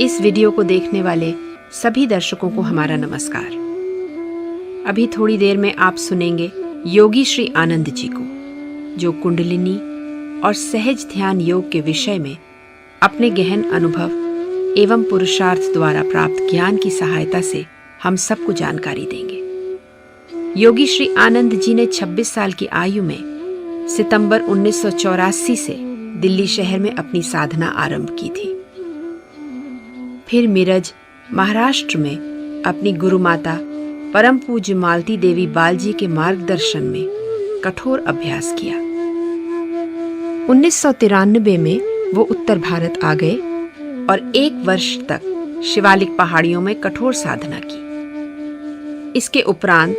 इस वीडियो को देखने वाले सभी दर्शकों को हमारा नमस्कार। अभी थोड़ी देर में आप सुनेंगे योगी श्री आनंद जी को, जो कुंडलिनी और सहज ध्यान योग के विषय में अपने गहन अनुभव एवं पुरुषार्थ द्वारा प्राप्त ज्ञान की सहायता से हम सबको जानकारी देंगे। योगी श्री आनंद जी ने 26 साल की आयु में सितंबर 1984 से दिल्ली शहर में अपनी साधना आरंभ की थी। फिर मिरज, महाराष्ट्र में अपनी गुरु माता परम पूज्य मालती देवी बाल जी के मार्गदर्शन में कठोर अभ्यास किया। 1993 में वो उत्तर भारत आ गए और 1 वर्ष तक शिवालिक पहाड़ियों में कठोर साधना की। इसके उपरांत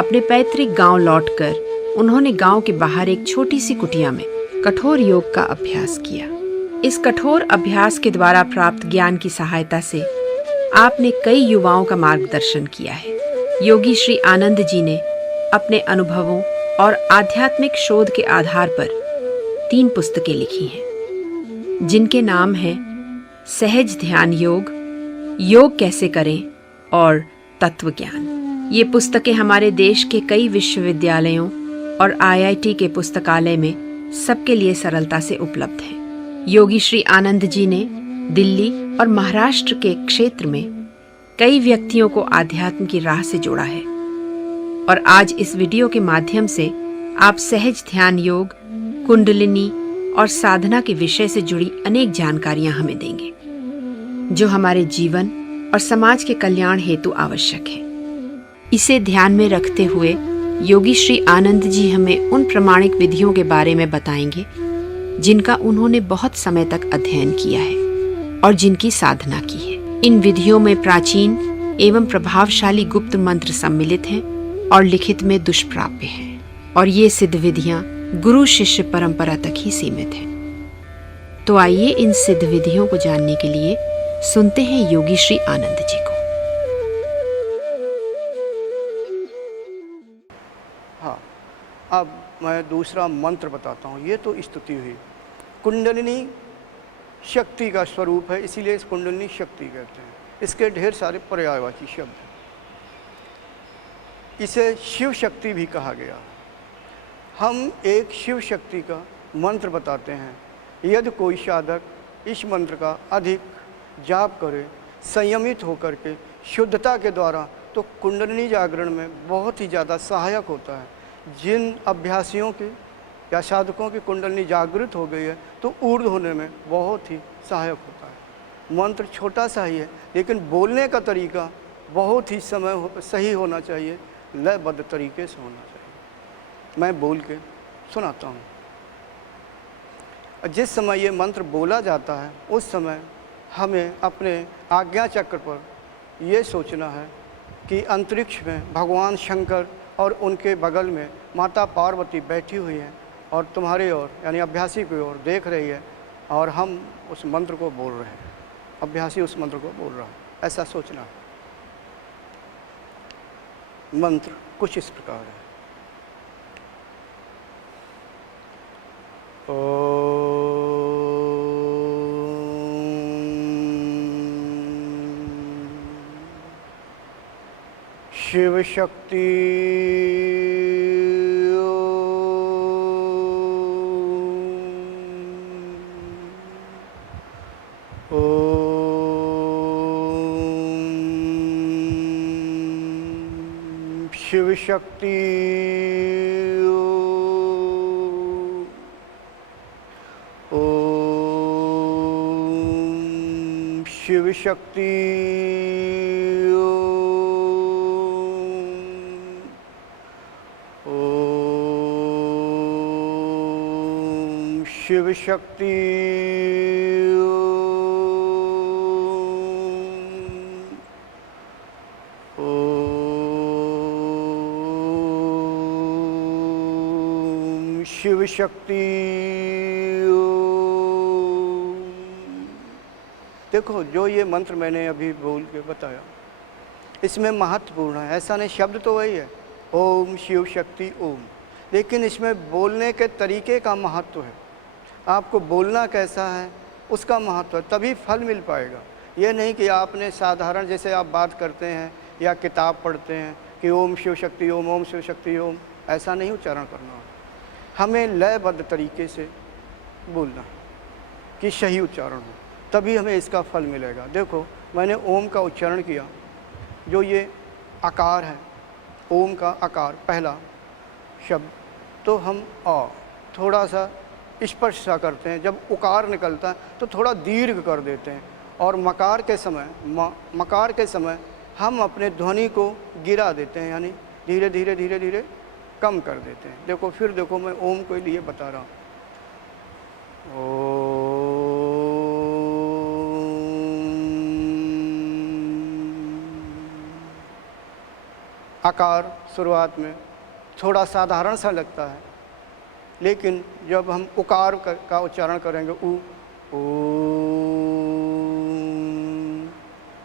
अपने पैतृक गांव लौटकर उन्होंने गांव के बाहर एक छोटी सी कुटिया में कठोर योग का अभ्यास किया। इस कठोर अभ्यास के द्वारा प्राप्त ज्ञान की सहायता से आपने कई युवाओं का मार्गदर्शन किया है। योगी श्री आनंद जी ने अपने अनुभवों और आध्यात्मिक शोध के आधार पर 3 पुस्तकें लिखी हैं, जिनके नाम हैं सहज ध्यान योग, योग कैसे करें और तत्व ज्ञान। ये पुस्तकें हमारे देश के कई विश्वविद्यालयों और IIT के पुस्तकालय में सबके लिए सरलता से उपलब्ध हैं। योगी श्री आनंद जी ने दिल्ली और महाराष्ट्र के क्षेत्र में कई व्यक्तियों को आध्यात्म की राह से जोड़ा है और आज इस वीडियो के माध्यम से आप सहज ध्यान योग, कुंडलिनी और साधना के विषय से जुड़ी अनेक जानकारियां हमें देंगे, जो हमारे जीवन और समाज के कल्याण हेतु आवश्यक है। इसे ध्यान में रखते हुए योगी श्री आनंद जी हमें उन प्रामाणिक विधियों के बारे में बताएंगे जिनका उन्होंने बहुत समय तक अध्ययन किया है और जिनकी साधना की है। इन विधियों में प्राचीन एवं प्रभावशाली गुप्त मंत्र सम्मिलित हैं और लिखित में दुष्प्राप्य हैं, और ये सिद्ध विधियां गुरु शिष्य परंपरा तक ही सीमित हैं। तो आइए इन सिद्ध विधियों को जानने के लिए सुनते हैं योगी श्री आनंद जी को। हाँ, अब मैं दूसरा मंत्र बताता हूँ। ये तो स्तुति हुई। कुंडलिनी शक्ति का स्वरूप है, इसीलिए इस कुंडलिनी शक्ति कहते हैं। इसके ढेर सारे पर्यायवाची शब्द हैं। इसे शिव शक्ति भी कहा गया। हम एक शिव शक्ति का मंत्र बताते हैं। यदि कोई साधक इस मंत्र का अधिक जाप करे, संयमित होकर के शुद्धता के द्वारा, तो कुंडलिनी जागरण में बहुत ही ज़्यादा सहायक होता है। जिन अभ्यासियों की या साधकों की कुंडलिनी जागृत हो गई है, तो ऊर्ध्व होने में बहुत ही सहायक होता है। मंत्र छोटा सा ही है, लेकिन बोलने का तरीका बहुत ही सही होना चाहिए, लयबद्ध तरीके से होना चाहिए। मैं बोल के सुनाता हूँ। जिस समय ये मंत्र बोला जाता है, उस समय हमें अपने आज्ञा चक्र पर ये सोचना है कि अंतरिक्ष में भगवान शंकर और उनके बगल में माता पार्वती बैठी हुई हैं और तुम्हारी ओर यानी अभ्यासी की ओर देख रही है, और हम उस मंत्र को बोल रहे हैं। अभ्यासी उस मंत्र को बोल रहा है, ऐसा सोचना है। मंत्र कुछ इस प्रकार है। शिव शक्ति शिव शक्ति ओम शिव शक्ति ओम शिव शक्ति शिव शक्ति। देखो, जो ये मंत्र मैंने अभी बोल के बताया, इसमें महत्वपूर्ण है। ऐसा नहीं, शब्द तो वही है, ओम शिव शक्ति ओम, लेकिन इसमें बोलने के तरीके का महत्व है। आपको बोलना कैसा है उसका महत्व है, तभी फल मिल पाएगा। ये नहीं कि आपने साधारण जैसे आप बात करते हैं या किताब पढ़ते हैं कि ओम शिव शक्ति ओम, ओम शिव शक्ति ओम, ऐसा नहीं उच्चारण करना। हमें लयबद्ध तरीके से बोलना कि सही उच्चारण हो, तभी हमें इसका फल मिलेगा। देखो मैंने ओम का उच्चारण किया, जो ये आकार है, ओम का आकार पहला शब्द, तो हम थोड़ा सा स्पर्श सा करते हैं। जब उकार निकलता है तो थोड़ा दीर्घ कर देते हैं, और मकार के समय हम अपने ध्वनि को गिरा देते हैं, यानी धीरे धीरे धीरे धीरे कम कर देते हैं। देखो फिर देखो, मैं ओम के लिए बता रहा हूँ। आकार शुरुआत में थोड़ा साधारण सा लगता है, लेकिन जब हम उकार का उच्चारण करेंगे ओ,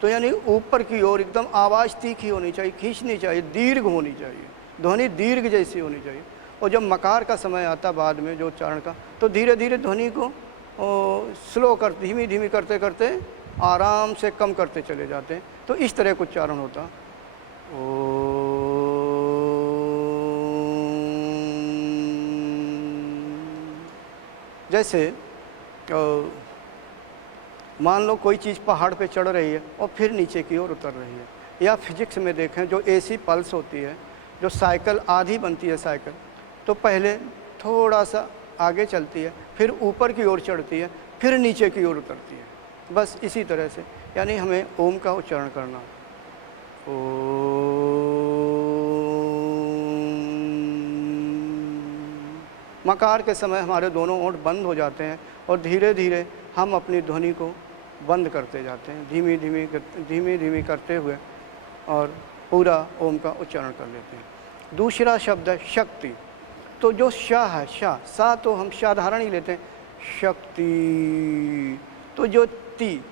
तो यानी ऊपर की ओर एकदम आवाज़ तीखी होनी चाहिए, खींचनी चाहिए, दीर्घ होनी चाहिए, ध्वनि दीर्घ जैसी होनी चाहिए। और जब मकार का समय आता बाद में जो उच्चारण का, तो धीरे धीरे ध्वनि को स्लो कर धीमी धीमी करते करते आराम से कम करते चले जाते हैं। तो इस तरह का उच्चारण होता। जैसे मान लो कोई चीज़ पहाड़ पे चढ़ रही है और फिर नीचे की ओर उतर रही है, या फिजिक्स में देखें जो एसी पल्स होती है, जो साइकिल आधी बनती है साइकिल, तो पहले थोड़ा सा आगे चलती है, फिर ऊपर की ओर चढ़ती है, फिर नीचे की ओर उतरती है। बस इसी तरह से यानी हमें ओम का उच्चारण करना। मकार के समय हमारे दोनों ओंठ बंद हो जाते हैं और धीरे धीरे हम अपनी ध्वनि को बंद करते जाते हैं, धीमी धीमी करते हुए, और पूरा ओम का उच्चारण कर लेते हैं। दूसरा शब्द है शक्ति। तो जो शा है, सा तो हम साधारण ही लेते हैं, शक्ति। तो जो ती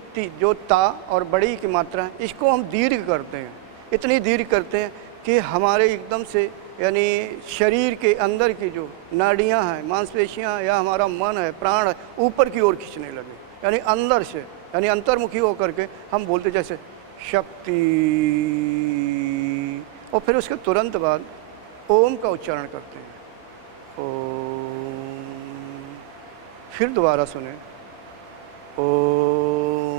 जो ता और बड़ी की मात्रा है, इसको हम दीर्घ करते हैं, इतनी दीर्घ करते हैं कि हमारे एकदम से यानी शरीर के अंदर की जो नाड़ियाँ हैं, मांसपेशियाँ या हमारा मन है, प्राण है, ऊपर की ओर खींचने लगे, यानी अंदर से, यानी अंतर्मुखी होकर के हम बोलते जैसे शक्ति। और फिर उसके तुरंत बाद ओम का उच्चारण करते हैं। ओम। फिर दोबारा सुने, ओम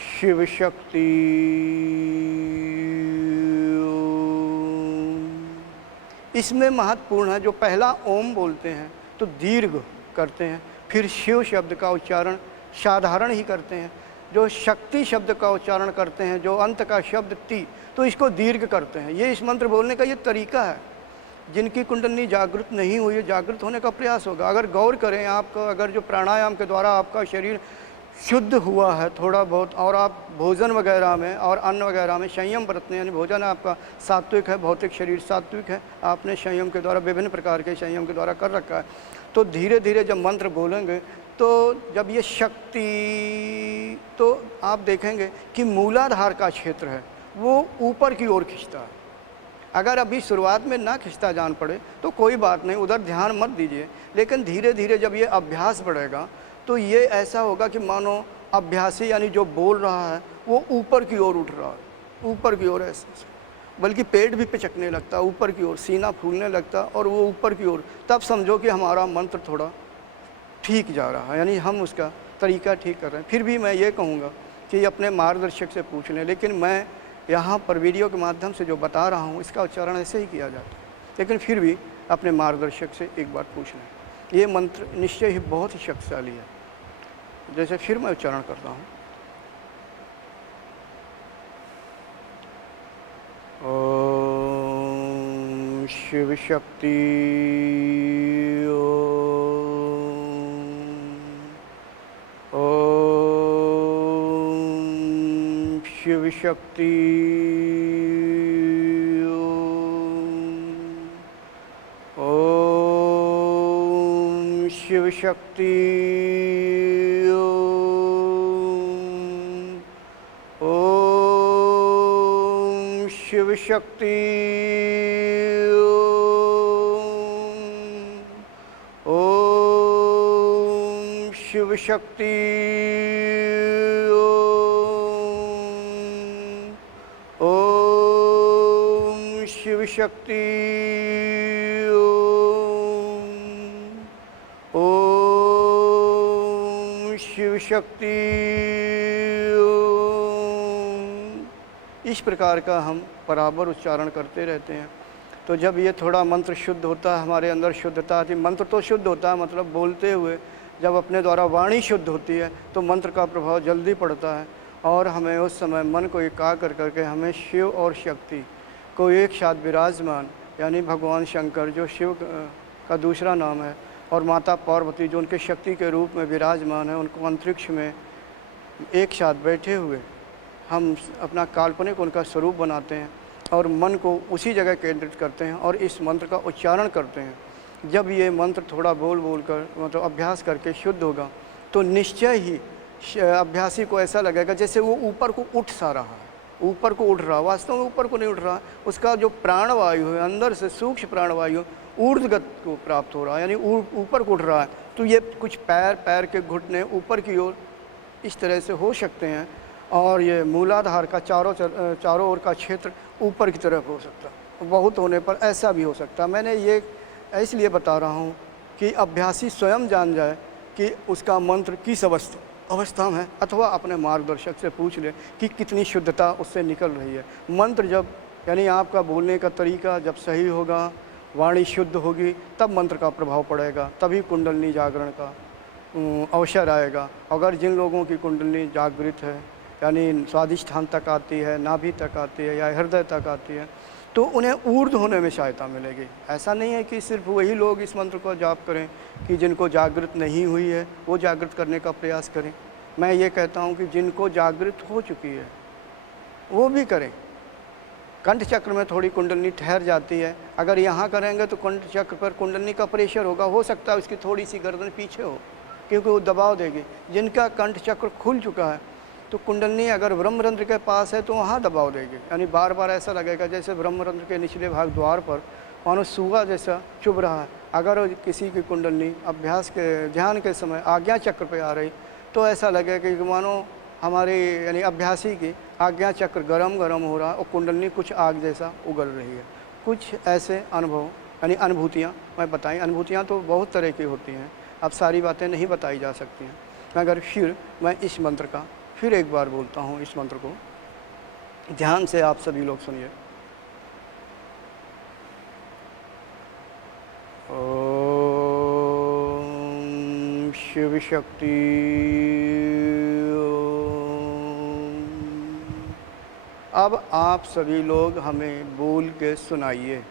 शिव शक्ति। इसमें महत्वपूर्ण है, जो पहला ओम बोलते हैं तो दीर्घ करते हैं, फिर शिव शब्द का उच्चारण साधारण ही करते हैं। जो शक्ति शब्द का उच्चारण करते हैं, जो अंत का शब्द ती, तो इसको दीर्घ करते हैं। ये इस मंत्र बोलने का ये तरीका है। जिनकी कुंडली जागृत नहीं हुई है, जागृत होने का प्रयास होगा। अगर गौर करें आपको, अगर जो प्राणायाम के द्वारा आपका शरीर शुद्ध हुआ है थोड़ा बहुत, और आप भोजन वगैरह में और अन्न वगैरह में संयम बरतने, यानी भोजन आपका सात्विक है, भौतिक शरीर सात्विक है, आपने संयम के द्वारा विभिन्न प्रकार के संयम के द्वारा कर रखा है, तो धीरे धीरे जब मंत्र बोलेंगे तो जब ये शक्ति, तो आप देखेंगे कि मूलाधार का क्षेत्र है वो ऊपर की ओर खींचता है। अगर अभी शुरुआत में ना खींचता जान पड़े तो कोई बात नहीं, उधर ध्यान मत दीजिए, लेकिन धीरे धीरे जब ये अभ्यास बढ़ेगा तो ये ऐसा होगा कि मानो अभ्यासी यानी जो बोल रहा है वो ऊपर की ओर उठ रहा है, ऊपर की ओर ऐसे, बल्कि पेट भी पिचकने लगता है ऊपर की ओर, सीना फूलने लगता और वो ऊपर की ओर। तब समझो कि हमारा मंत्र थोड़ा ठीक जा रहा है, यानी हम उसका तरीका ठीक कर रहे हैं। फिर भी मैं ये कहूँगा कि अपने मार्गदर्शक से पूछ लें, लेकिन मैं यहाँ पर वीडियो के माध्यम से जो बता रहा हूँ इसका उच्चारण ऐसे ही किया जाता है, लेकिन फिर भी अपने मार्गदर्शक से एक बार पूछ लें। ये मंत्र निश्चय ही बहुत ही शक्तिशाली है। जैसे फिर मैं उच्चारण करता हूँ, ओम शिव शक्ति। ओम शिव शक्ति। ओम शिव शक्ति। ओम शिव शक्ति। ओम शिव शक्ति ओम शिव शक्ति ओम शिव शक्ति इस प्रकार का हम बराबर उच्चारण करते रहते हैं। तो जब ये थोड़ा मंत्र शुद्ध होता है, हमारे अंदर शुद्धता आती, मंत्र तो शुद्ध होता है, मतलब बोलते हुए जब अपने द्वारा वाणी शुद्ध होती है तो मंत्र का प्रभाव जल्दी पड़ता है और हमें उस समय मन को एकाग्र करके हमें शिव और शक्ति को एक साथ विराजमान, यानी भगवान शंकर जो शिव का दूसरा नाम है और माता पार्वती जो उनके शक्ति के रूप में विराजमान है, उनको अंतरिक्ष में एक साथ बैठे हुए हम अपना काल्पनिक उनका स्वरूप बनाते हैं और मन को उसी जगह केंद्रित करते हैं और इस मंत्र का उच्चारण करते हैं। जब ये मंत्र थोड़ा बोल बोल कर मतलब अभ्यास करके शुद्ध होगा तो निश्चय ही अभ्यासी को ऐसा लगेगा जैसे वो ऊपर को उठ सा रहा है, ऊपर को उठ रहा है। वास्तव में ऊपर को नहीं उठ रहा, उसका जो प्राणवायु है अंदर से सूक्ष्म प्राणवायु ऊर्ध्वगत को प्राप्त हो रहा है, यानी ऊपर को उठ रहा है। तो ये कुछ पैर के घुटने ऊपर की ओर इस तरह से हो सकते हैं और ये मूलाधार का चारों ओर का क्षेत्र ऊपर की तरफ हो सकता है, बहुत होने पर ऐसा भी हो सकता है। मैंने ये इसलिए बता रहा हूँ कि अभ्यासी स्वयं जान जाए कि उसका मंत्र किस अवस्था में है, अथवा अपने मार्गदर्शक से पूछ ले कि कितनी शुद्धता उससे निकल रही है। मंत्र जब यानी आपका बोलने का तरीका जब सही होगा, वाणी शुद्ध होगी, तब मंत्र का प्रभाव पड़ेगा, तभी कुंडलिनी जागरण का अवसर आएगा। अगर जिन लोगों की कुंडलिनी जागृत है, यानी स्वादिष्ठान तक आती है, नाभि तक आती है या हृदय तक आती है, तो उन्हें ऊर्ध्व होने में सहायता मिलेगी। ऐसा नहीं है कि सिर्फ वही लोग इस मंत्र को जाप करें कि जिनको जागृत नहीं हुई है वो जागृत करने का प्रयास करें। मैं ये कहता हूँ कि जिनको जागृत हो चुकी है वो भी करें। कंठ चक्र में थोड़ी कुंडलिनी ठहर जाती है, अगर यहाँ करेंगे तो कंठ चक्र पर कुंडलिनी का प्रेशर होगा, हो सकता है उसकी थोड़ी सी गर्दन पीछे हो क्योंकि वो दबाव देगी। जिनका कंठ चक्र खुल चुका है तो कुंडलिनी अगर ब्रह्मरंध्र के पास है तो वहाँ दबाव देगी, यानी बार बार ऐसा लगेगा जैसे ब्रह्मरंध्र के निचले भाग द्वार पर मानो सुआ जैसा चुभ रहा है। अगर किसी की कुंडलिनी अभ्यास के ध्यान के समय आज्ञा चक्र पे आ रही तो ऐसा लगेगा कि मानो हमारे यानी अभ्यासी की आज्ञा चक्र गरम हो रहा है और कुंडलिनी कुछ आग जैसा उगल रही है। कुछ ऐसे अनुभव यानी अनुभूतियाँ मैं बताई। अनुभूतियाँ तो बहुत तरह की होती हैं, अब सारी बातें नहीं बताई जा सकती हैं, मगर फिर मैं इस मंत्र का फिर एक बार बोलता हूँ। इस मंत्र को ध्यान से आप सभी लोग सुनिए। ओम शिव शक्ति ओम। अब आप सभी लोग हमें बोल के सुनाइए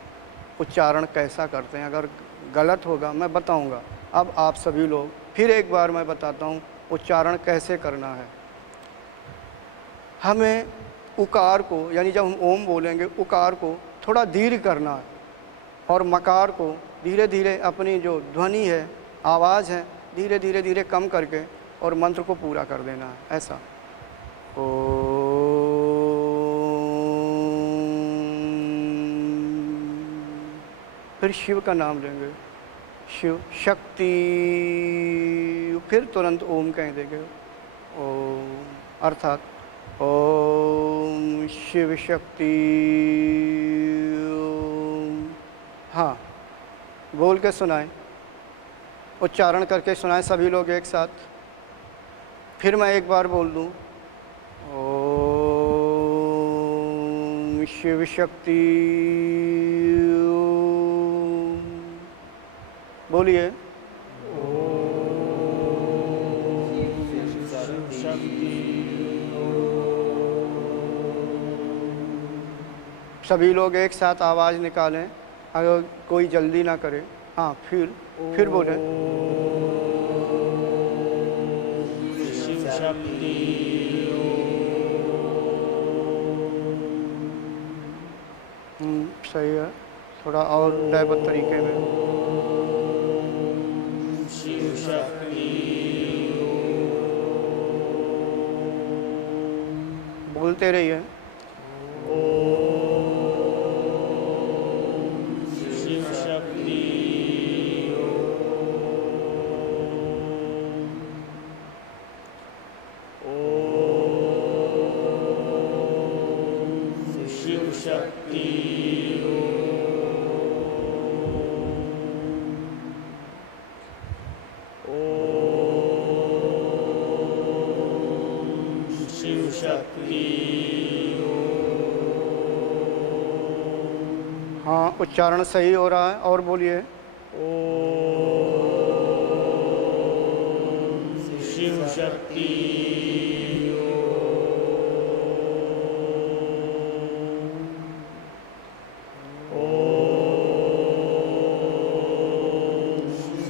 उच्चारण कैसा करते हैं। अगर गलत होगा मैं बताऊंगा। अब आप सभी लोग फिर एक बार मैं बताता हूँ उच्चारण कैसे करना है। हमें उकार को यानी जब हम ओम बोलेंगे उकार को थोड़ा दीर्घ करना है और मकार को धीरे धीरे अपनी जो ध्वनि है, आवाज़ है, धीरे धीरे कम करके और मंत्र को पूरा कर देना है। ऐसा फिर शिव का नाम लेंगे, शिव शक्ति, फिर तुरंत ओम कह देंगे ओम, अर्थात ओम शिव शक्ति ओम। हाँ, बोल के सुनाएं, उच्चारण करके सुनाएं सभी लोग एक साथ। फिर मैं एक बार बोल दूं ओम शिव शक्ति ओम। बोलिए सभी लोग एक साथ आवाज़ निकालें, अगर कोई जल्दी ना करे। हाँ, फिर बोले सही है, थोड़ा और लयबद्ध तरीके में। बोलते रहिए। शिव शक्ति। हाँ, उच्चारण सही हो रहा है, और बोलिए। शिव शक्ति।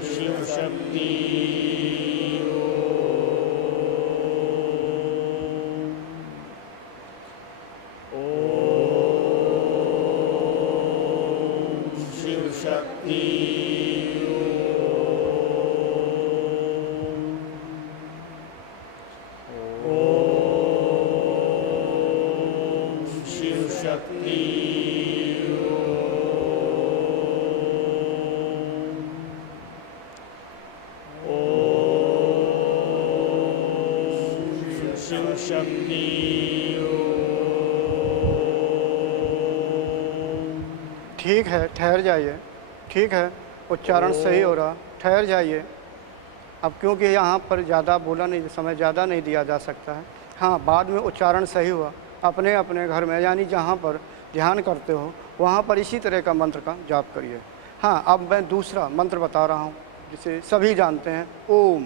शिव शक्ति। शिव शक्ति। शिव शक्ति। शिव शक्ति। ठीक है, ठहर जाइए। ठीक है, उच्चारण सही हो रहा, ठहर जाइए। अब क्योंकि यहाँ पर ज़्यादा बोला नहीं, समय ज़्यादा नहीं दिया जा सकता है। हाँ, बाद में उच्चारण सही हुआ। अपने अपने घर में, यानी जहाँ पर ध्यान करते हो वहाँ पर इसी तरह का मंत्र का जाप करिए। हाँ, अब मैं दूसरा मंत्र बता रहा हूँ जिसे सभी जानते हैं, ओम।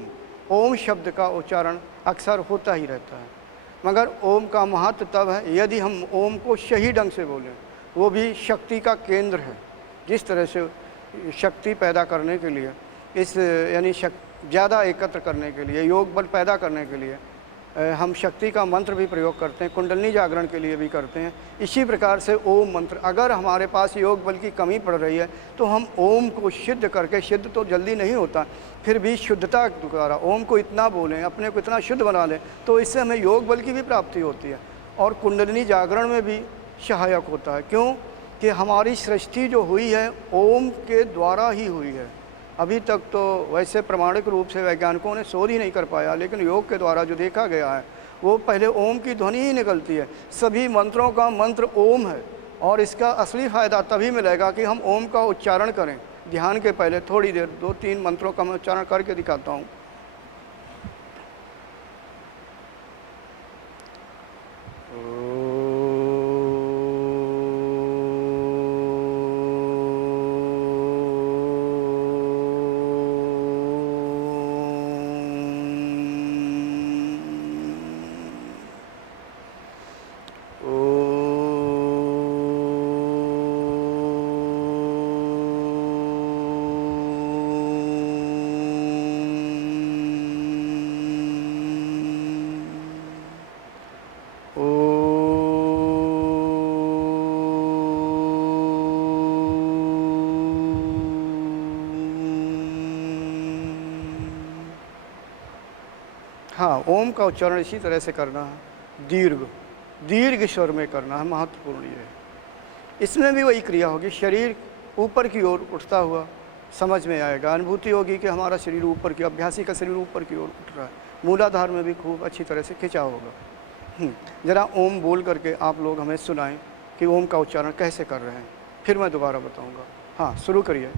ओम शब्द का उच्चारण अक्सर होता ही रहता है, मगर ओम का महत्व तब है यदि हम ओम को सही ढंग से बोलें। वो भी शक्ति का केंद्र है। जिस तरह से शक्ति पैदा करने के लिए, इस यानी ज़्यादा एकत्र करने के लिए, योग बल पैदा करने के लिए हम शक्ति का मंत्र भी प्रयोग करते हैं, कुंडलिनी जागरण के लिए भी करते हैं। इसी प्रकार से ओम मंत्र, अगर हमारे पास योग बल की कमी पड़ रही है तो हम ओम को सिद्ध करके, सिद्ध तो जल्दी नहीं होता, फिर भी शुद्धता द्वारा ओम को इतना बोलें, अपने को इतना शुद्ध बना लें, तो इससे हमें योग बल की भी प्राप्ति होती है और कुंडलिनी जागरण में भी सहायक होता है। क्यों कि हमारी सृष्टि जो हुई है ओम के द्वारा ही हुई है। अभी तक तो वैसे प्रमाणिक रूप से वैज्ञानिकों ने शोध ही नहीं कर पाया, लेकिन योग के द्वारा जो देखा गया है वो पहले ओम की ध्वनि ही निकलती है। सभी मंत्रों का मंत्र ओम है और इसका असली फ़ायदा तभी मिलेगा कि हम ओम का उच्चारण करें। ध्यान के पहले थोड़ी देर 2-3 मंत्रों का मैं उच्चारण करके दिखाता हूँ। हाँ, ओम का उच्चारण इसी तरह से करना है, दीर्घ स्वर में करना है, महत्वपूर्ण ये है। इसमें भी वही क्रिया होगी, शरीर ऊपर की ओर उठता हुआ समझ में आएगा, अनुभूति होगी कि हमारा शरीर ऊपर की, अभ्यासी का शरीर ऊपर की ओर उठ रहा है। मूलाधार में भी खूब अच्छी तरह से खिंचा होगा। ज़रा ओम बोल करके आप लोग हमें सुनाएं कि ओम का उच्चारण कैसे कर रहे हैं, फिर मैं दोबारा बताऊंगा। हाँ, शुरू करिए।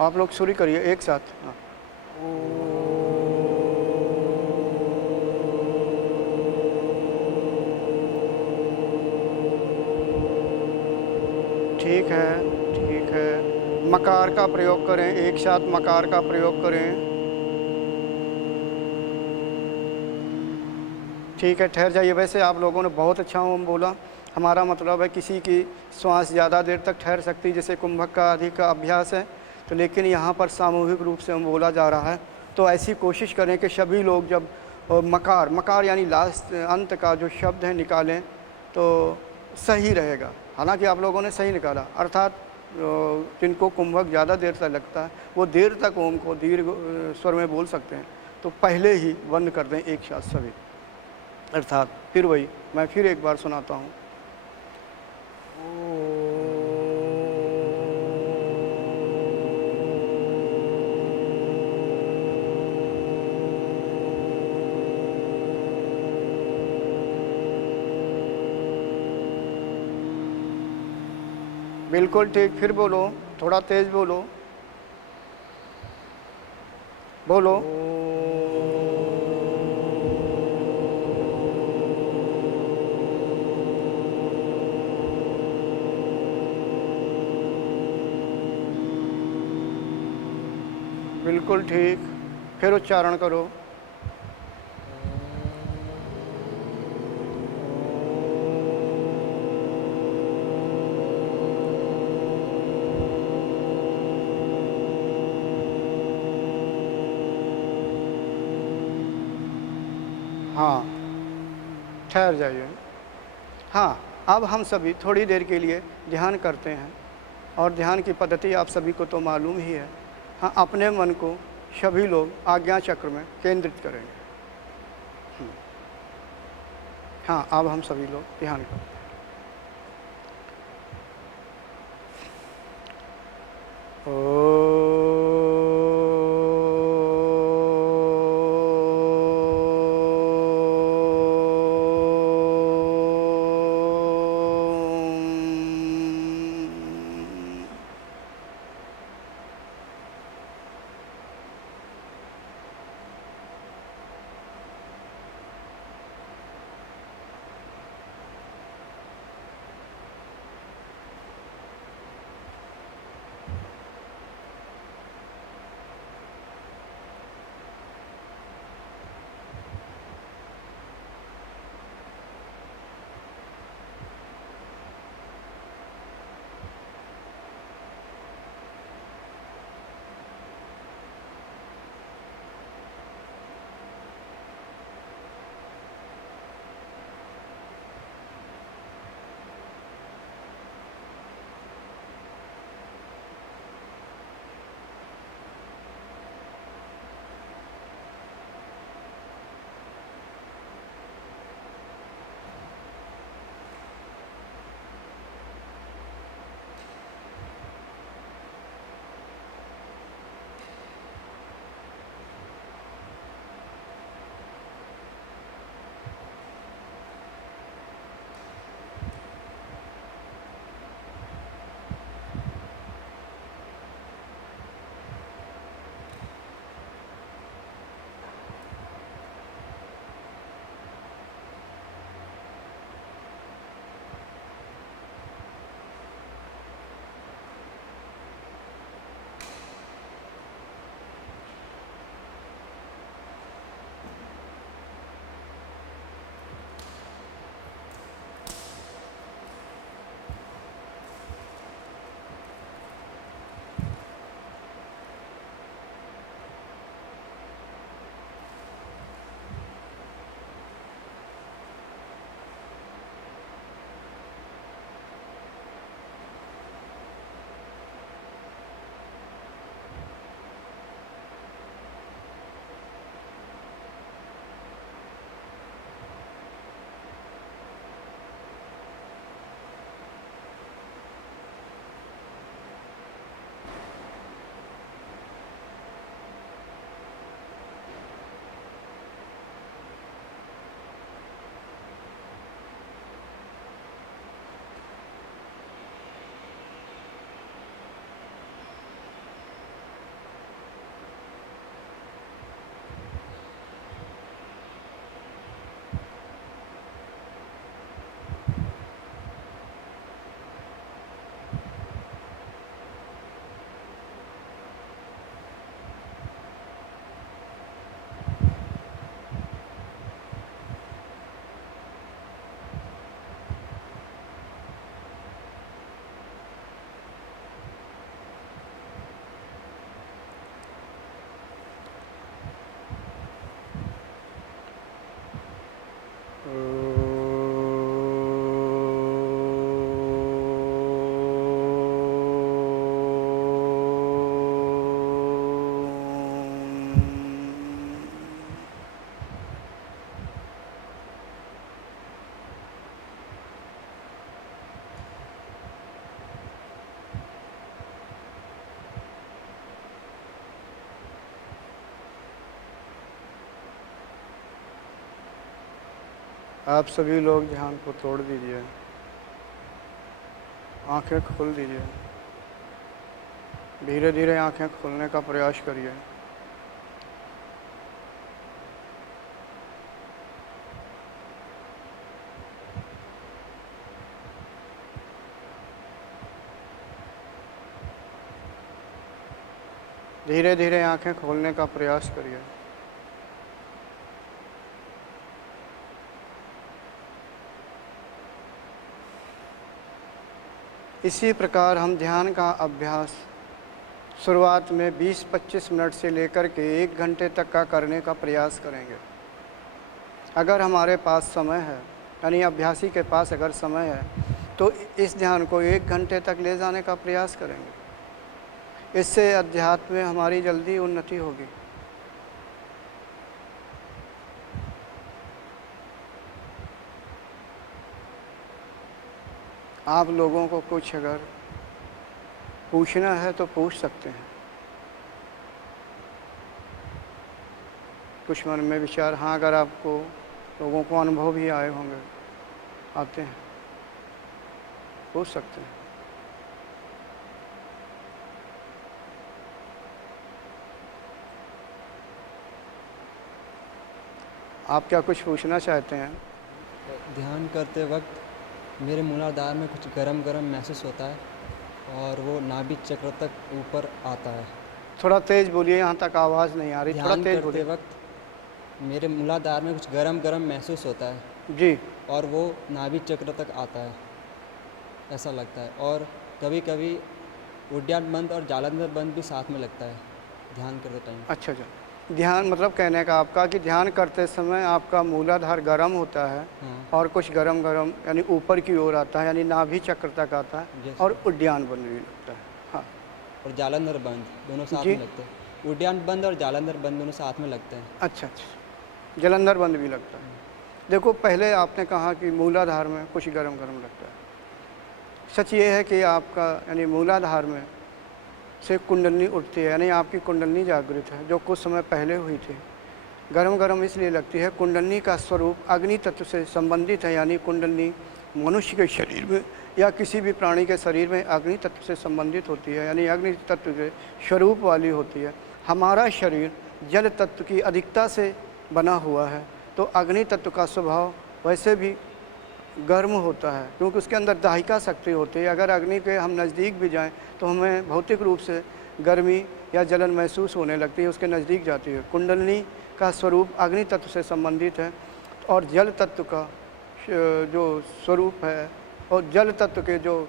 आप लोग शुरू करिए एक साथ। हाँ, ठीक है, ठीक है। मकार का प्रयोग करें, एक साथ मकार का प्रयोग करें। ठीक है, ठहर जाइए। वैसे आप लोगों ने बहुत अच्छा ओम बोला। हमारा मतलब है किसी की श्वास ज़्यादा देर तक ठहर सकती, जैसे कुंभक का अधिक का अभ्यास है, तो लेकिन यहाँ पर सामूहिक रूप से हम बोला जा रहा है, तो ऐसी कोशिश करें कि सभी लोग जब मकार यानी लास्ट अंत का जो शब्द है निकालें तो सही रहेगा। हालांकि आप लोगों ने सही निकाला, अर्थात जिनको कुंभक ज़्यादा देर तक लगता है वो देर तक ओम को दीर्घ स्वर में बोल सकते हैं, तो पहले ही बंद कर दें एक साथ सभी। अर्थात फिर वही मैं फिर एक बार सुनाता हूँ। बिल्कुल ठीक, फिर बोलो, थोड़ा तेज बोलो। बोलो। बिल्कुल ठीक। फिर उच्चारण करो। हाँ, ठहर जाइए। हाँ, अब हम सभी थोड़ी देर के लिए ध्यान करते हैं, और ध्यान की पद्धति आप सभी को तो मालूम ही है। हाँ, अपने मन को सभी लोग आज्ञा चक्र में केंद्रित करेंगे। हाँ, अब हम सभी लोग ध्यान करते हैं। आप सभी लोग ध्यान को तोड़ दीजिए, आंखें खोल दीजिए। धीरे धीरे आंखें खोलने का प्रयास करिए। धीरे धीरे आंखें खोलने का प्रयास करिए। इसी प्रकार हम ध्यान का अभ्यास शुरुआत में 20-25 मिनट से लेकर के 1 घंटे तक का करने का प्रयास करेंगे। अगर हमारे पास समय है, यानी अभ्यासी के पास अगर समय है, तो इस ध्यान को 1 घंटे तक ले जाने का प्रयास करेंगे। इससे अध्यात्म में हमारी जल्दी उन्नति होगी। आप लोगों को कुछ अगर पूछना है तो पूछ सकते हैं। कुछ मन में विचार, हाँ, अगर आपको लोगों को अनुभव भी आए होंगे, आते हैं, पूछ सकते हैं। आप क्या कुछ पूछना चाहते हैं? ध्यान करते वक्त मेरे मूलाधार में कुछ गरम गरम महसूस होता है और वो नाभि चक्र तक ऊपर आता है। थोड़ा तेज बोलिए, यहाँ तक आवाज़ नहीं आ रही। थोड़ा ध्यान तेज करते बोलिए। वक्त मेरे मूलाधार में कुछ गरम गरम महसूस होता है जी, और वो नाभि चक्र तक आता है, ऐसा लगता है। और कभी कभी उड्डयन बंद और जालंधर बंद भी साथ में लगता है ध्यान करते टाइम। अच्छा। ध्यान मतलब कहने का आपका कि ध्यान करते समय आपका मूलाधार गर्म होता है हाँ। और कुछ गरम गरम यानी ऊपर की ओर आता है, यानी नाभि चक्र तक आता है, Yes, और उड्डयन बंद भी लगता है। हाँ, और जालंधर बंद दोनों साथ जी। में लगते हैं। उड्डयन बंद और जालंधर बंद दोनों साथ में लगते हैं। अच्छा। जलंधर बंद भी लगता है। देखो, पहले आपने कहा कि मूलाधार में कुछ गरम गरम लगता है। सच ये है कि आपका यानी मूलाधार में से कुंडलनी उठती है, यानी आपकी कुंडलनी जागृत है, जो कुछ समय पहले हुई थी। गरम गरम इसलिए लगती है, कुंडलनी का स्वरूप अग्नि तत्व से संबंधित है, यानी कुंडलनी मनुष्य के शरीर में या किसी भी प्राणी के शरीर में अग्नि तत्व से संबंधित होती है, यानी अग्नि तत्व के स्वरूप वाली होती है। हमारा शरीर जल तत्व की अधिकता से बना हुआ है, तो अग्नि तत्व का स्वभाव वैसे भी गर्म होता है, क्योंकि उसके अंदर दाहिका शक्ति होती है। अगर अग्नि के हम नज़दीक भी जाएं तो हमें भौतिक रूप से गर्मी या जलन महसूस होने लगती है, उसके नज़दीक जाती है। कुंडलनी का स्वरूप अग्नि तत्व से संबंधित है, और जल तत्व का जो स्वरूप है और जल तत्व के जो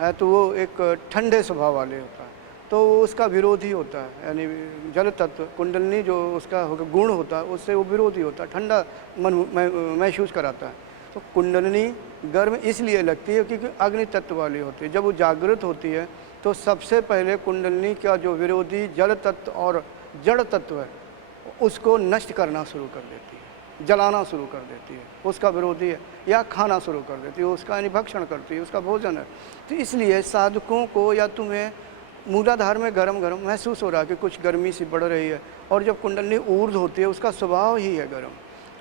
है, तो वो एक ठंडे स्वभाव वाले होता है, तो वो उसका विरोधी होता है। यानी जल तत्व कुंडलनी जो उसका गुण होता है, उससे वो विरोधी होता है, ठंडा मन महसूस कराता है। तो कुंडलनी गर्म इसलिए लगती है क्योंकि अग्नि तत्व वाली होती है। जब वो जागृत होती है तो सबसे पहले कुंडलनी का जो विरोधी जल तत्व और जड़ तत्व है, उसको नष्ट करना शुरू कर देती है, जलाना शुरू कर देती है, उसका विरोधी है, या खाना शुरू कर देती है, उसका यानी भक्षण करती है, उसका भोजन है। तो इसलिए साधकों को, या तुम्हें मूलाधार में गरम गरम महसूस हो रहा है कि कुछ गर्मी सी बढ़ रही है, और जब कुंडलनी ऊर्ध्व होती है, उसका स्वभाव ही है गर्म,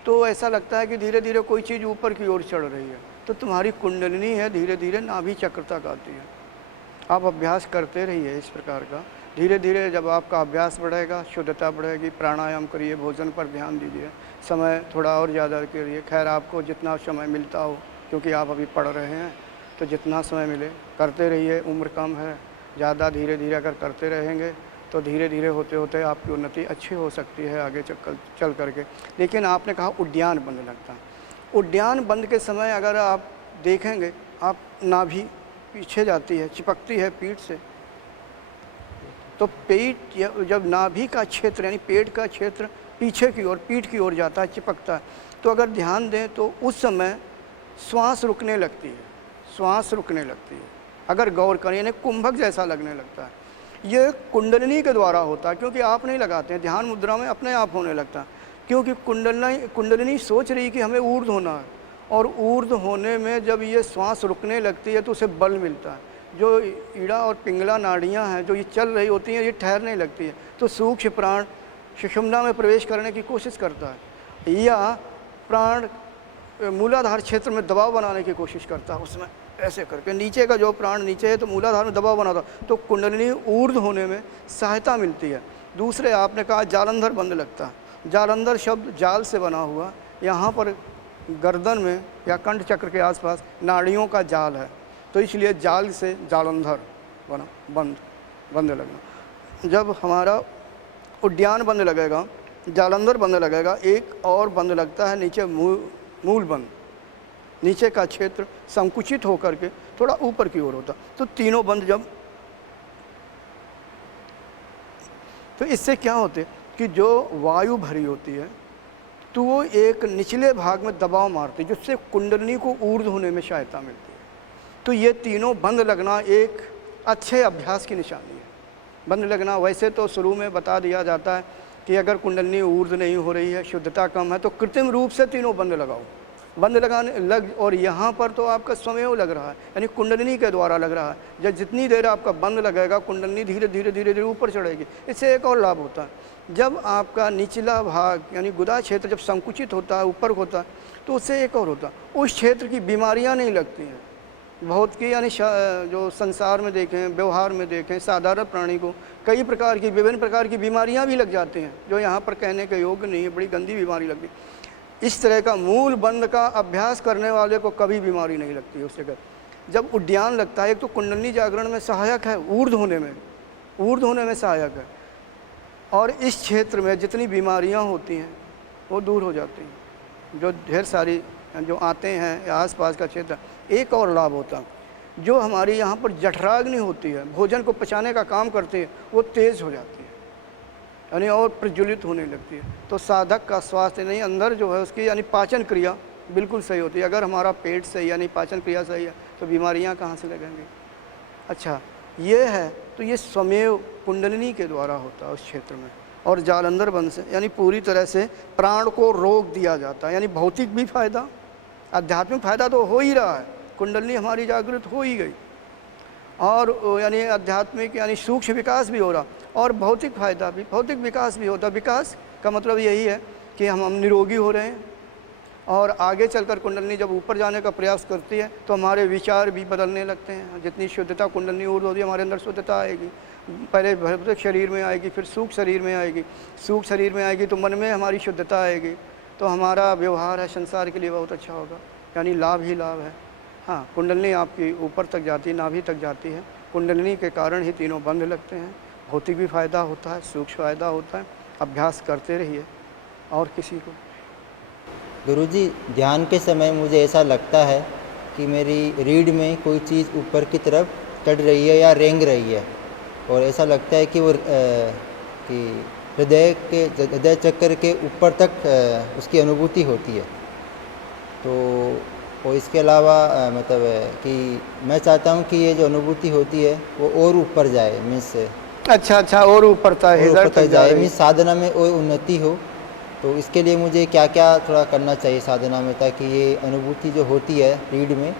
तो ऐसा लगता है कि धीरे धीरे कोई चीज़ ऊपर की ओर चढ़ रही है। तो तुम्हारी कुंडलिनी है धीरे धीरे नाभि चक्र तक आती है। आप अभ्यास करते रहिए इस प्रकार का। धीरे धीरे जब आपका अभ्यास बढ़ेगा, शुद्धता बढ़ेगी, प्राणायाम करिए, भोजन पर ध्यान दीजिए, समय थोड़ा और ज़्यादा करिए। खैर, आपको जितना समय मिलता हो, क्योंकि आप अभी पढ़ रहे हैं, तो जितना समय मिले करते रहिए। उम्र कम है, ज़्यादा धीरे धीरे अगर करते रहेंगे तो धीरे धीरे होते होते आपकी उन्नति अच्छी हो सकती है आगे चल करके। लेकिन आपने कहा उड्डयन बंद लगता है। उड्डयन बंद के समय अगर आप देखेंगे, आप नाभि पीछे जाती है, चिपकती है पीठ से, तो पेट जब नाभि का क्षेत्र यानी पेट का क्षेत्र पीछे की ओर, पीठ की ओर जाता है, चिपकता है, तो अगर ध्यान दें तो उस समय श्वास रुकने लगती है, श्वास रुकने लगती है। अगर गौर करें, यानी कुंभक जैसा लगने लगता है। ये कुंडलिनी के द्वारा होता है, क्योंकि आप नहीं लगाते हैं। ध्यान मुद्रा में अपने आप होने लगता है, क्योंकि कुंडलिनी सोच रही कि हमें ऊर्ध्व होना है, और ऊर्ध्व होने में जब ये श्वास रुकने लगती है तो उसे बल मिलता है। जो ईड़ा और पिंगला नाड़ियाँ हैं जो ये चल रही होती हैं, ये ठहरने लगती है, तो सूक्ष्म प्राण सुषुम्ना में प्रवेश करने की कोशिश करता है, या प्राण मूलाधार क्षेत्र में दबाव बनाने की कोशिश करता है। उसमें ऐसे करके नीचे का जो प्राण नीचे है तो मूलाधार में दबाव बनाता, तो कुंडलिनी ऊर्ध्व होने में सहायता मिलती है। दूसरे आपने कहा जालंधर बंद लगता है। जालंधर शब्द जाल से बना हुआ, यहाँ पर गर्दन में या कंठ चक्र के आसपास नाड़ियों का जाल है, तो इसलिए जाल से जालंधर बना, बंद लगना। जब हमारा उद्यान बंद लगेगा, जालंधर बंद लगेगा, एक और बंद लगता है नीचे मूल बंद। नीचे का क्षेत्र संकुचित होकर के थोड़ा ऊपर की ओर होता। तो तीनों बंद जब, तो इससे क्या होते कि जो वायु भरी होती है तो वो एक निचले भाग में दबाव मारती है, जिससे कुंडलिनी को ऊर्ध्व होने में सहायता मिलती है। तो ये तीनों बंद लगना एक अच्छे अभ्यास की निशानी है। बंद लगना वैसे तो शुरू में बता दिया जाता है कि अगर कुंडलिनी ऊर्ध्व नहीं हो रही है, शुद्धता कम है, तो कृत्रिम रूप से तीनों बंद लगाओ। बंद लगाने लग, और यहाँ पर तो आपका स्वमेव लग रहा है, यानी कुंडलिनी के द्वारा लग रहा है। जब जितनी देर आपका बंद लगेगा, कुंडलिनी धीरे धीरे धीरे धीरे ऊपर चढ़ेगी। इससे एक और लाभ होता है, जब आपका निचला भाग यानी गुदा क्षेत्र जब संकुचित होता है, ऊपर होता है, तो उससे एक और होता है, उस क्षेत्र की बीमारियाँ नहीं लगती हैं बहुत की। यानी जो संसार में देखें, व्यवहार में देखें, साधारण प्राणी को कई प्रकार की, विभिन्न प्रकार की बीमारियाँ भी लग जाती हैं, जो यहाँ पर कहने के योग्य नहीं है, बड़ी गंदी बीमारी लगती। इस तरह का मूल बंद का अभ्यास करने वाले को कभी बीमारी नहीं लगती है उस जगह। जब उद्यान लगता है, एक तो कुंडलिनी जागरण में सहायक है, ऊर्ध्व होने में सहायक है, और इस क्षेत्र में जितनी बीमारियां होती हैं वो दूर हो जाती हैं, जो ढेर सारी जो आते हैं या आसपास का क्षेत्र। एक और लाभ होता है, जो हमारी यहाँ पर जठराग्नि होती है, भोजन को पचाने का काम करती है, वो तेज़ हो जाती है, यानी और प्रज्वलित होने लगती है। तो साधक का स्वास्थ्य नहीं, अंदर जो है उसकी यानी पाचन क्रिया बिल्कुल सही होती है। अगर हमारा पेट सही यानी पाचन क्रिया सही है तो बीमारियां कहाँ से लगेंगी। अच्छा, ये है, तो ये स्वमेव कुंडलिनी के द्वारा होता है उस क्षेत्र में। और जालंधर बंद से यानी पूरी तरह से प्राण को रोक दिया जाता है, यानी भौतिक भी फायदा, आध्यात्मिक फायदा तो हो ही रहा है, कुंडलिनी हमारी जागृत हो ही गई, और यानी आध्यात्मिक यानी सूक्ष्म विकास भी हो रहा, और भौतिक फायदा भी, भौतिक विकास भी होता। विकास का मतलब यही है कि हम निरोगी हो रहे हैं, और आगे चलकर कुंडलिनी जब ऊपर जाने का प्रयास करती है तो हमारे विचार भी बदलने लगते हैं। जितनी शुद्धता कुंडलिनी ऊर्ध्व होती है, हमारे अंदर शुद्धता आएगी। पहले भौतिक शरीर में आएगी, फिर सूक्ष्म शरीर में आएगी, सूक्ष्म शरीर में आएगी तो मन में हमारी शुद्धता आएगी, तो हमारा व्यवहार है संसार के लिए बहुत अच्छा होगा, यानी लाभ ही लाभ है। हाँ, कुंडलिनी आपकी ऊपर तक जाती है, नाभि तक जाती है। कुंडलिनी के कारण ही तीनों बंद लगते हैं। भौतिक भी फायदा होता है, सूक्ष्म फायदा होता है। अभ्यास करते रहिए। और किसी को? गुरुजी, ध्यान के समय मुझे ऐसा लगता है कि मेरी रीढ़ में कोई चीज़ ऊपर की तरफ चढ़ रही है या रेंग रही है, और ऐसा लगता है कि वो कि हृदय चक्र के ऊपर तक उसकी अनुभूति होती है। तो और इसके अलावा मतलब कि मैं चाहता हूँ कि ये जो अनुभूति होती है वो और ऊपर जाए, मीन्स अच्छा, और ऊपर तक जाए, मीन्स साधना में और उन्नति हो। तो इसके लिए मुझे क्या क्या थोड़ा करना चाहिए साधना में, ताकि ये अनुभूति जो होती है रीढ़ में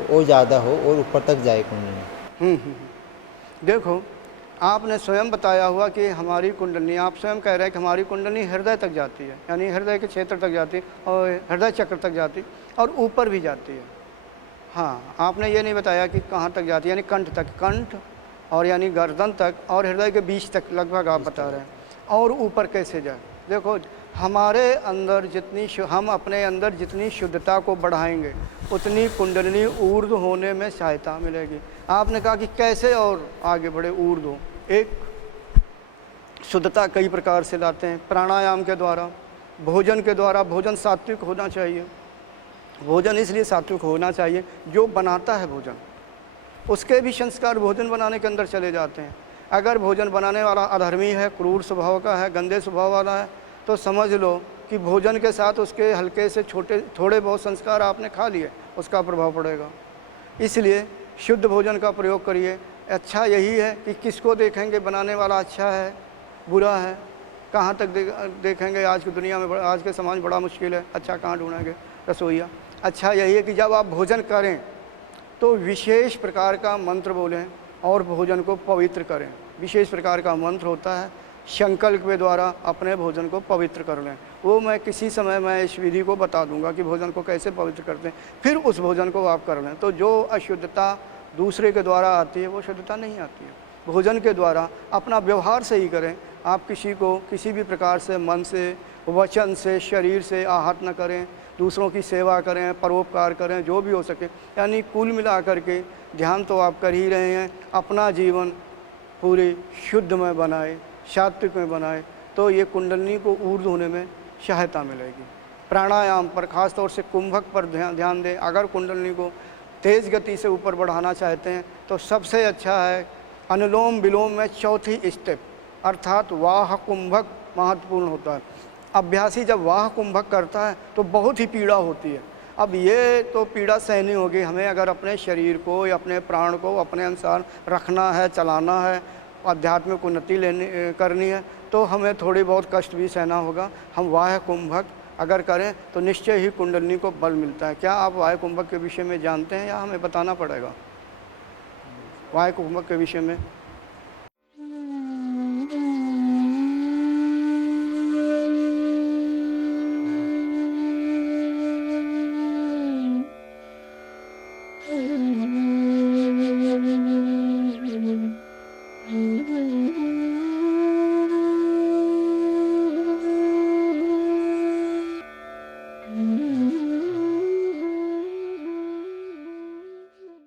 वो और ज़्यादा हो और ऊपर तक जाए कुंडलिनी। देखो, आपने स्वयं बताया हुआ कि हमारी कुंडलिनी, आप स्वयं कह रहे हैं कि हमारी कुंडलिनी हृदय तक जाती है, यानी हृदय के क्षेत्र तक जाती है, और हृदय चक्र तक जाती है, और ऊपर भी जाती है। हाँ, आपने ये नहीं बताया कि कहाँ तक जाती है, यानी कंठ तक, कंठ और यानी गर्दन तक और हृदय के बीच तक लगभग आप बता रहे हैं। और ऊपर कैसे जाए? देखो, हमारे अंदर हम अपने अंदर जितनी शुद्धता को बढ़ाएंगे उतनी कुंडलिनी ऊर्ध्व होने में सहायता मिलेगी। आपने कहा कि कैसे और आगे बढ़े ऊर्ध्व हो? एक, शुद्धता कई प्रकार से लाते हैं, प्राणायाम के द्वारा, भोजन के द्वारा। भोजन सात्विक होना चाहिए। भोजन इसलिए सात्विक होना चाहिए, जो बनाता है भोजन उसके भी संस्कार भोजन बनाने के अंदर चले जाते हैं। अगर भोजन बनाने वाला अधर्मी है, क्रूर स्वभाव का है, गंदे स्वभाव वाला है, तो समझ लो कि भोजन के साथ उसके हल्के से थोड़े बहुत संस्कार आपने खा लिए, उसका प्रभाव पड़ेगा। इसलिए शुद्ध भोजन का प्रयोग करिए। अच्छा यही है कि किसको देखेंगे बनाने वाला अच्छा है बुरा है, कहाँ तक देखेंगे? आज की दुनिया में, आज के समाज में बड़ा मुश्किल है, अच्छा कहाँ ढूंढेंगे रसोईया। अच्छा यही है कि जब आप भोजन करें तो विशेष प्रकार का मंत्र बोलें और भोजन को पवित्र करें। विशेष प्रकार का मंत्र होता है, संकल्प के द्वारा अपने भोजन को पवित्र कर लें। वो मैं किसी समय मैं इस विधि को बता दूंगा कि भोजन को कैसे पवित्र करते हैं, फिर उस भोजन को आप कर लें। तो जो अशुद्धता दूसरे के द्वारा आती है वो शुद्धता नहीं आती है। भोजन के द्वारा अपना व्यवहार सही करें। आप किसी को किसी भी प्रकार से मन से, वचन से, शरीर से आहत न करें। दूसरों की सेवा करें, परोपकार करें, जो भी हो सके। यानी कुल मिला करके ध्यान तो आप कर ही रहे हैं, अपना जीवन पूरे शुद्ध में बनाए, सात्विक में बनाए तो ये कुंडलनी को ऊर्ध्व होने में सहायता मिलेगी। प्राणायाम पर खास तौर से कुंभक पर ध्यान दें। अगर कुंडलनी को तेज़ गति से ऊपर बढ़ाना चाहते हैं तो सबसे अच्छा है अनुलोम विलोम में चौथी स्टेप अर्थात वाह कुंभक महत्वपूर्ण होता है। अभ्यासी जब वाह कुंभक करता है तो बहुत ही पीड़ा होती है। अब ये तो पीड़ा सहनी होगी, हमें अगर अपने शरीर को या अपने प्राण को अपने अनुसार रखना है, चलाना है, आध्यात्मिक उन्नति करनी है तो हमें थोड़ी बहुत कष्ट भी सहना होगा। हम वाह कुंभक अगर करें तो निश्चय ही कुंडलनी को बल मिलता है। क्या आप वाह कुंभक के विषय में जानते हैं या हमें बताना पड़ेगा? वाह कुंभक के विषय में